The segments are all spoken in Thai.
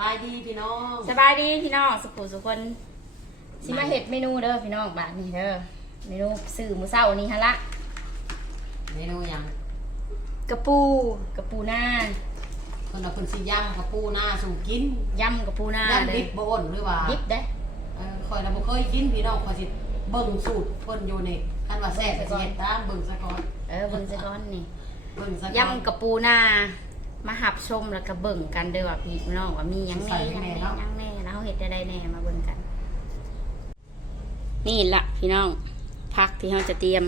บายดีพี่น้องสบายดีพี่น้องสุขุสุคนสิมาเห็ดเมนูเด้อพี่น้องบาทนี้เด้อเมนูสื่อมื้อเช้านี้ฮะละเมนูหยังกระปูกระปูหน้าคนเอาคนสิย่ำกับปูหน้าสู่กินยำกระปูหน้าย่ำเลดิยบบ่อ่อนหรือว่าดิบเด้อเออคอยเราบ่เคยกินพี่น้องคอยสิเบิ่งสูตรเพิ่นอยู่นี่คันว่าแซ่บก็สิเฮ็ดตามเบิ่งซะก่อนเออเบิ่งซะก่อนนี่เบิ่งซะก่อนยำกระปูหน้า มาหับชมแล้วก็เบิ่งกันเด้อว่าพี่น้องว่ามีหยังแน่หยังแน่หยังแน่แล้วเฮาเฮ็ดได้ได้แน่มาเบิ่งกัน นี่ละพี่น้องผักที่เราจะเตรียม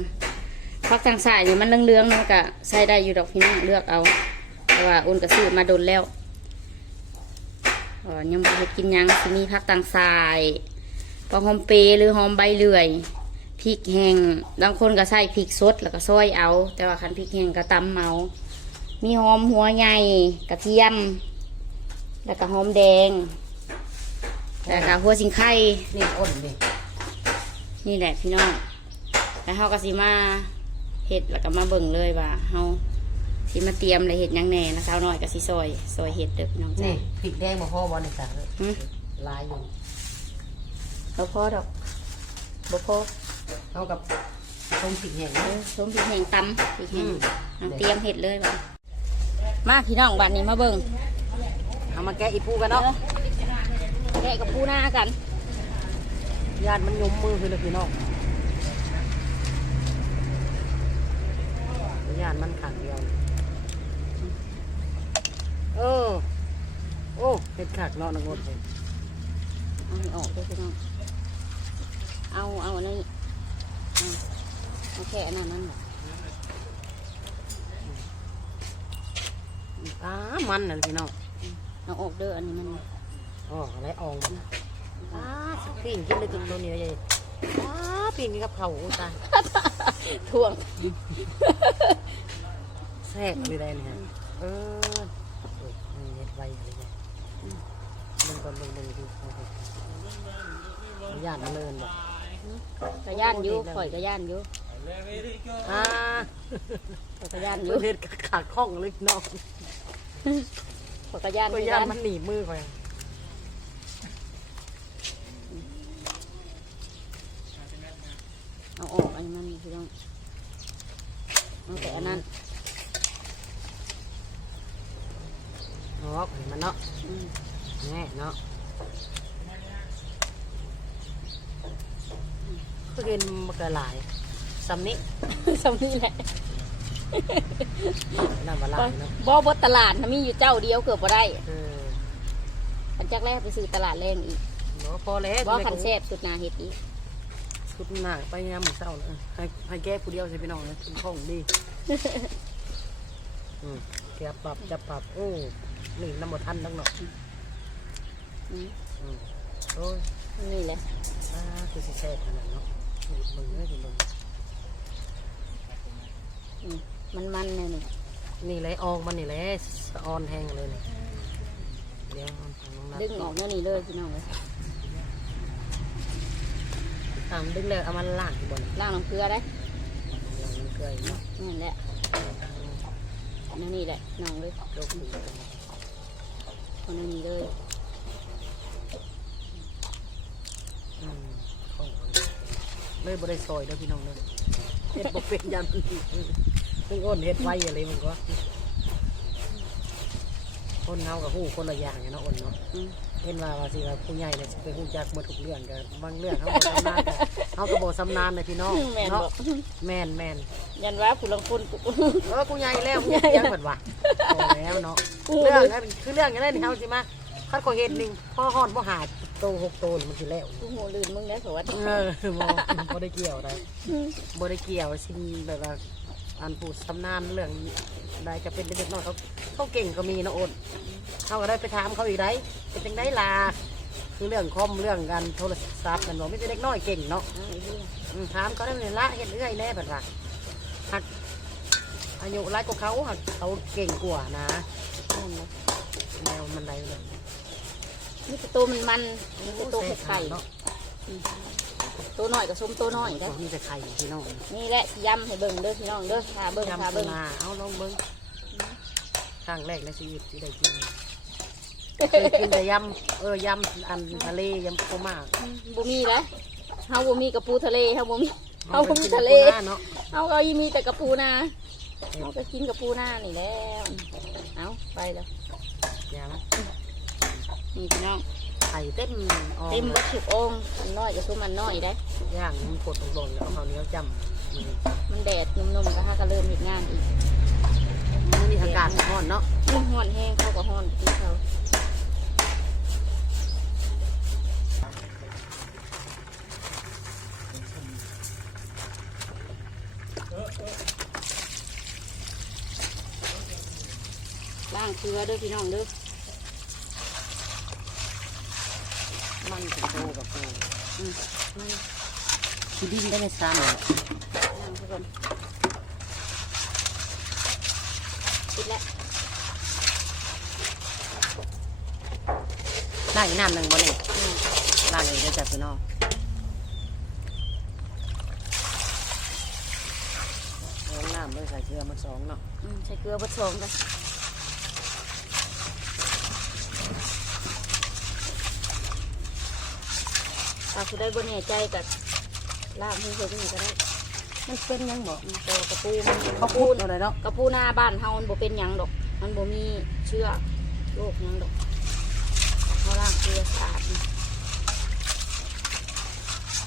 ผักทางสายนี่มันเหลืองๆเนะก็ใส่ได้อยู่ดอกพี่น้องเลือกเอาแต่ว่าอุ่นก็ซื้อมาโดนแล้วอ๋อยังบ่เฮ็ดกินหยังสิมีผักทางสายปลาหอมเปรย์หรือหอมใบเลื่อยพริกแห้งบางคนก็ใส่พริกสดแล้วก็ซอยเอา แต่ว่าคันพริกแห้งก็ตำเอา มีหอมหัวใหญ่กระเทียม แล้วก็หอมแดง แล้วก็หัวสิงไข่นี่อ่อนดินี่แหละพี่น้องแล้วเฮาก็สิมาเห็ดแล้วก็มาเบิ่งเลยว่าเฮาสิมาเตรียมอะไรเห็ดหยังแหน่นะสาวน้อยก็สิซอยซอยเห็ดเด้อพี่น้องจ้ะนี่พริกแดงบ่พอบ่นี่จ้ะหึหลายอยู่บ่พอดอกบ่พอเท่ากับต้มพริกแห้งเออส้มพริกแห้งตำพริกแห้งอืม เอาเตรียมเห็ดเลยบ่า มาพี่น้องบัดนี้มาเบิ่งเอามาแกะอีปูกันเนาะแกะกับปูหน้ากันญาติมันยมมือคือเลยพี่น้องญาติมันขังเดียวเออโอ้เฮ็ดขากเนาะนักงดเลยเอาให้ออกเด้อพี่น้องเอาเอาอันนี้เอาเอาแค่อันนั้นนั่นแหละ อ้ามันน่ะพี่น้องเอาออกเด้ออันนี้มันอ๋ออะไรอ่องมันอ้าสิปิ้งกินเลยจุดตัวนี้เลยอ้าปิ้งกินกับเผาวอู้ตายท่วงแซ่บเลยได้เนี่ยเออโอ้ยมันเย็ดไวอะไรเงี้ยมึงก่อนมึงมึงดูเอาไปญาติมันเลินบ่กระย่านอยู่ข่อยกระย่านอยู่อ่าข่อยกระย่านอเลืยู่อดขาดข้องเลยพี่น้อง ข่อยกระย่านก็อยู่ญาติกันมันหนีบมือไปเอาออกอันนี้มันพี่น้องเอาแต่อันนั้นเนาะเห็นมันเนาะอืมแน่เนาะก็กินมะเกลือหลายซ้ำนี้สำนี่แหละ น้ำปลาหลายเนาะบ่บดตลาดนะมีอยู่เจ้าเดียวเกือบบ่ได้เออมันจักแรกไปซื้อตลาดแรงอีกเนาะพอแล้วบ่คันแซ่บสุดนาเห็ดอีกสุดหนักไปยามมื้อเช้าเลยให้ให้แก้ผู้เดียวใช่พี่น้องเลยกินข้องดีอืมแกปรับจะปรับโอ้นี่น้ำมันทันนักเนาะอืมอืมโอ้ยนี่แหละอ่าคือสิแซ่บขนาดเนาะนี่มึงเอ้ยนี่มึงอืม มันมันๆแน่นี่นี่เลยออกมันนี่แหละสะออนแห้งเลยนี่เดี๋ยวเอาทางน้องนัดดึงออกแน่นี่เลยพี่น้องเลยทำดึงเลยเอามันล่างที่บนล้างน้ำเกลือได้ล่างมันเกลืออีกเนาะนั่นแหละนั่นนี่แหละน้องเลยโลกนี้คนนี้เลยอืมของเลยบริซอยเด้อพี่น้องเด้อเฮ็ดบ่เป็นยัน มันมึงอ้นเฮ็ดไว้อะไรมึงก็คนเฮากับผู้คนละอย่างเนาะอ้นเนาะอืมเห็นว่าว่าสิว่าผู้ใหญ่เนี่ยสิไปฮู้จักหมดทุกเรื่องก็บางเรื่องเฮาบ่ชำนาญก็เฮาก็บ่ชำนาญเลยพี่น้องแม่นบเนาะอกแม่นแม่นยันว่าผู้ลังคนกู เออกูใหญ่แล้วกูยังเพิ่นว่าโตแล้วเนาะกู เรื่องนั้นคือเรื่องอย่างนั้นนี่เฮาสิมาคันก็เฮ็ดหนึงพอฮอดบ่หาโตหกโตนี่มันสิแล้ว กูโหลืมมึงนะสวัสดี เออบ่บ่ได้เกี่ยวได้บ่ได้เกี่ยวสิ่งแบบว่า อันผู้ชำนาญเรื่องใดก็เป็นเด็กน้อยเขาเขาเก่งก็มีนะโอนเขาก็ได้ไปถามเขาอีกได้เป็นจังไดล่ะคือเรื่องคอมเรื่องการโทรศัพท์กันบอกไม่ใช่เด็กน้อยเก่งเนาะอ้าวไอ้เหี้ยอืมถามเขาได้เลยละเห็นเรื่อยแน่แบบว่าหักอายุร้ายกว่าเขาหักเขาเก่งกว่านะนั่นนะแนวมันไรเลยนี่คือตัวมันมันนี่คือตัวไข่เนาะอืม ตัวน้อยกับส้มตัวน้อยนะมีแต่ไข่พี่น้องนี่แหละสิยำให้เบิ่งเด้อพี่น้องเด้อทาเบิ่งทาจำเบิ่งมาเอาลองเบิ้งครั้งแรกในชีวิตที่ได้กินเคยกินแต่ยำเออยำอันทะเลยำโคม่าบ่มีเลยเฮาบ่มีกระปูทะเลเฮาบ่มีเฮาบ่มีทะเลโคม่าเนาะเฮาก็ยังมีแต่กระปูนาเฮาก็กินกระปูนานี่แล้วเอาไปแล้วอย่านะนี่พี่น้อง ไข่เต็มอ่อเต็มวัตถุโองค์อันน้อยก็ซุมอันน้อยได้ย่างมันกดลงๆแล้วเอาข้าวเหนียวจำมันมันแดดนุ่มๆก็ฮาก็เริ่มเฮ็ดงานอีกมันมีอากาศร้อนเนาะนี่ฮ้อนแห้งเขาก็ฮ้อนที่เขาล้างเกลือเด้อพี่น้องเด้อ มันเป็นโตกับโตอืมมันขี้ดินได้ในซ้ำเลยนั่งทุกคนปิดแล้วลางอีกน้ำหนึ่งบ่เนี่ยล่างอีกได้จากพี่น้องน้ำไม่ใส่เกลือมันสองเนาะใส่เกลือผสมกัน ถ้าคุณได้บนแน่ใจกับลากให้เฉยๆก็ได้มันเป็นยังบ่อืมแต่ว่ากระปูมันเขาพูดอะไรเนาะกระปูหน้าบ้านเฮามันบ่เป็นหยังดอก มันบ่มีเชื้อโรคหยังดอกเฮาล้างเกลือสะอาดนี่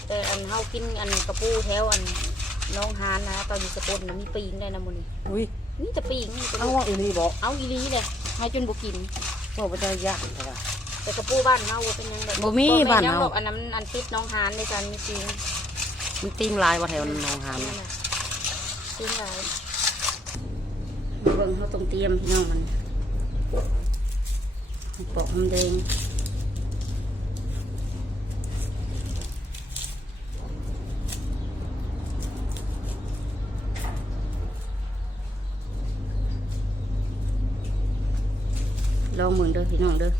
แต่อันเฮากินอันกระปูแถวอันน้องฮานนะตอนอยู่สกลน่ะมีปีงได้นะมื้อนี้อุ้ยนี่แต่ปีงนี่แต่เอาว่าอีนี่บ่เอาอีหลีเลยให้จนบ่กินบ่ไปจะยากแต่ว่า แต่กระปูบ้านเฮาบ่เป็นหยังดอกบ่มีแนบ้านหยังเฮาดอกอันนั้นอันติดน้องฮานในการมีปีงมันติ้งลายว่าแถวหนองหามนั่นนะน่ะปีงหลายเบิ่งเฮาต้องเตรียมพี่น้องมันปอกหอมแดงลองมึงเด้อพี่น้องเด้อ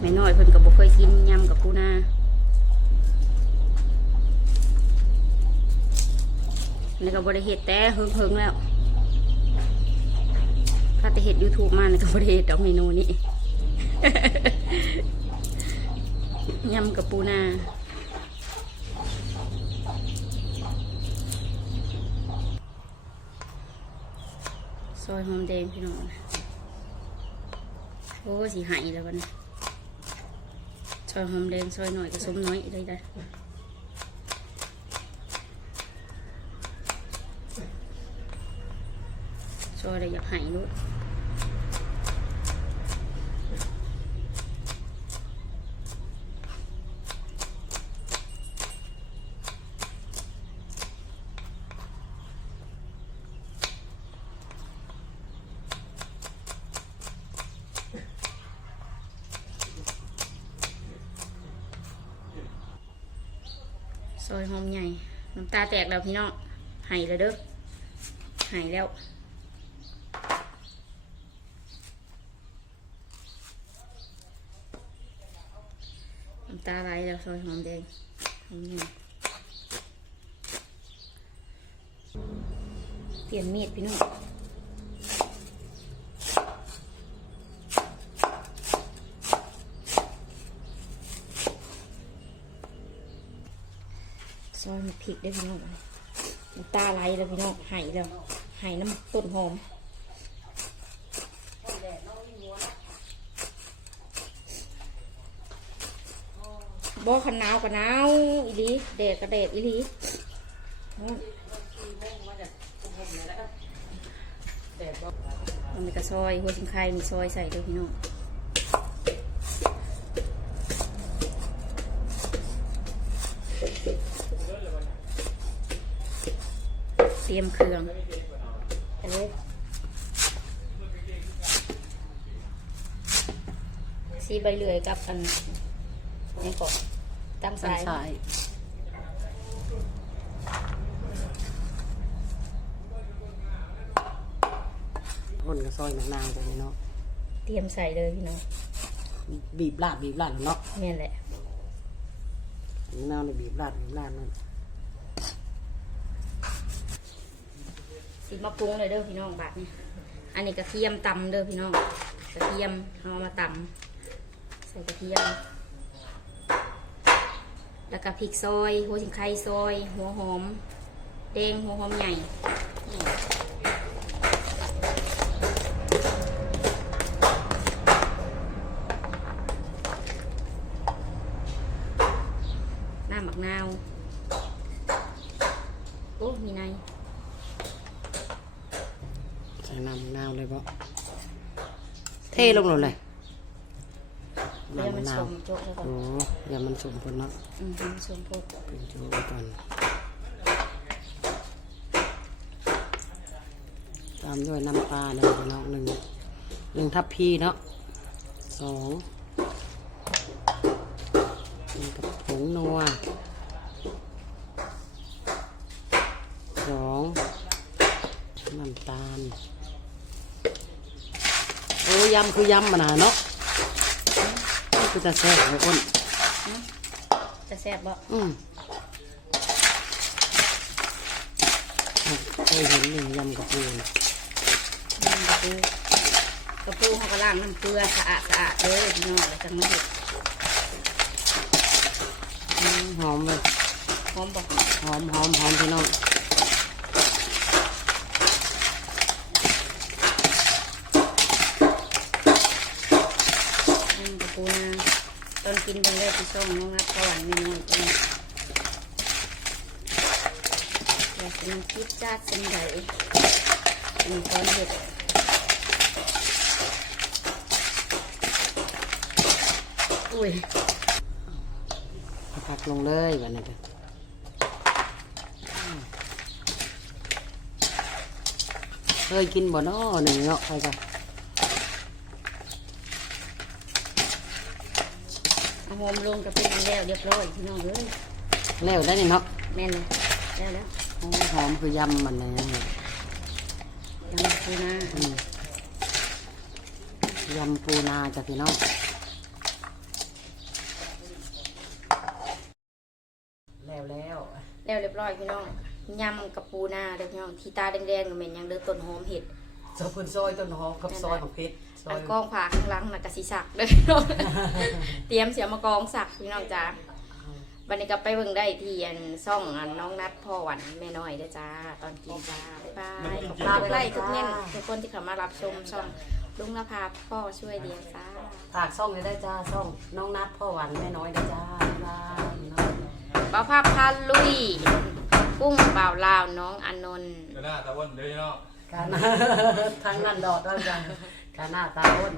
แม่น้อยเพิ่น กินยำกับปูนานี่ก็บ่ได้เฮ็ดแต่เฮิงๆแล้ว ถ้าจะเฮ็ด YouTube มาในกบ่ได้เฮ็ดดอกเมนูนี้ยำกับปูนาซอยหอมแดงพี่น้องโอ้สิหายแล้ววันนี้ ซอยหอมแดงซอยหน่อยก็สมน้อยเลยได้ซอยอะไรอยากหายด้วย อยหอมใหญ่ น้ำตาแตกแล้วพี่น้องหายแล้วเด้อหายแล้วน้ำตาไหลแล้วซอยหอมแดงหอมใหญ่เปลี่ยนมีดพี่น้อง ซอยมีพริกได้พี่น้องน้ำตาไหลแล้วพี่น้องหายแล้วหายน้ำต้นหอมบ่ขันหนาวกับหนาวอีลีแดดกับแดดอีลีมันก็ซอยหัวชิงไข่มีซอยใส่ด้วยพี่น้อง รียมเครื่องเอ้ยซีใบเลื่อยกับอันนี่ก่อนตามสันสายสาย คนก็ซอยนางๆไปนี่เนาะ เตรียมใส่เลยพี่น้อง บีบลาดบีบลาดเนาะนี่นแหละนางเลยบีบลาดบีบลาดนั่น สิมาปรุงเลยเด้อพี่น้องบาดนี่อันนี้กระเทียมตำเด้อพี่น้อง กระเทียมเอามาตำใส่กระเทียม แล้วก็พริกซอย หัวชิงไข่ซอย หัวหอมแดงหัวหอมใหญ่น้ำหมักนาว โอ้ มีใน ใส่น้ำมะนาวเลยบ่ เทลงเลยเดี๋ยวน้ำมัมะนนาสวมโจ๊กแล้วก่อนโอ้อย่ามันสมพนเนาะอืมมันสมโจ๊กเป็นโจ้ไว้ก่อนตามด้วยน้ำปลาเด้อพี่น้องหนึ่งหนึ่งทัพพีเนาะสองนี่กับผงนัวสองน้ำตาลโอ้ ยำคือยำมันนะเนาะนี่คือจะแซ่บเลยอ้นจะแซ่บบ่อืมเคยเห็นหนึ่งยำกับปูนะอืมกระปูกระปูเขาก็ล้างน้ำเกลือสะอาดสะอาดเลยพี่น้องแล้วจังมาเห็ดอืมหอมเลยหอมบ่หอมหอมหอมพี่น้อง อืมกระปูนา ตอนกินเป็นแรกที่ช่องน้องนัดเขาหวานไม่น้อยจังอยากกินคิดจ้าดสันไดมีตอนเห็ดอุ้ยผักลงเลยแบบนี้เคยกินบ่เนาะหนึ่งเนาะใครจะ เอา หอมลงก็เป็นอันแล้วเรียบร้อยพี่น้องเลยแล้วได้นี่เนาะแม่นเลยแล้วแล้วหอมหอมคือยำมันเลยยังปูนาอืมยำปูนาจ้ะพี่น้องแล้วแล้วแล้วเรียบร้อยพี่น้องยำกับปูนาเด้อพี่น้องที่ตาแดงๆก็แม่นยังเด้อต้นหอมเห็ดซอยคุณซอยต้นหอมกับซอยของเพชรซ ออัยนกองผ่าข้างหลังน่ะกะสิสักเด้อพี่น้องเตรียมเสียมากองสักพี่น้องจ้าวันนี้ก็ไปเบิ่งได้ที่อันซ่องอันน้องนัดพ่อหวันแม่น้อยเด้อจ้า ตอนกินจ้าบ๊ายบายขอบคุณทุกไลค์ทุกเม่นทุกคนที่เข้ามารับชมช่องลุงนภาพ่อช่วยเดียวจ้าฝากซ่องเลยได้จ้าซ่องน้องนัดพ่อหวานแม่น้อยได้จ้าบ๊ายบายน้องบ่าวภาพพาลุยกุ้งเปล่าลาวน้องอานนท์ก็น่าตะวันเด้อเนาะการทั้งนั้นดอดแล้วจ้า ตาหน้าตาอ้น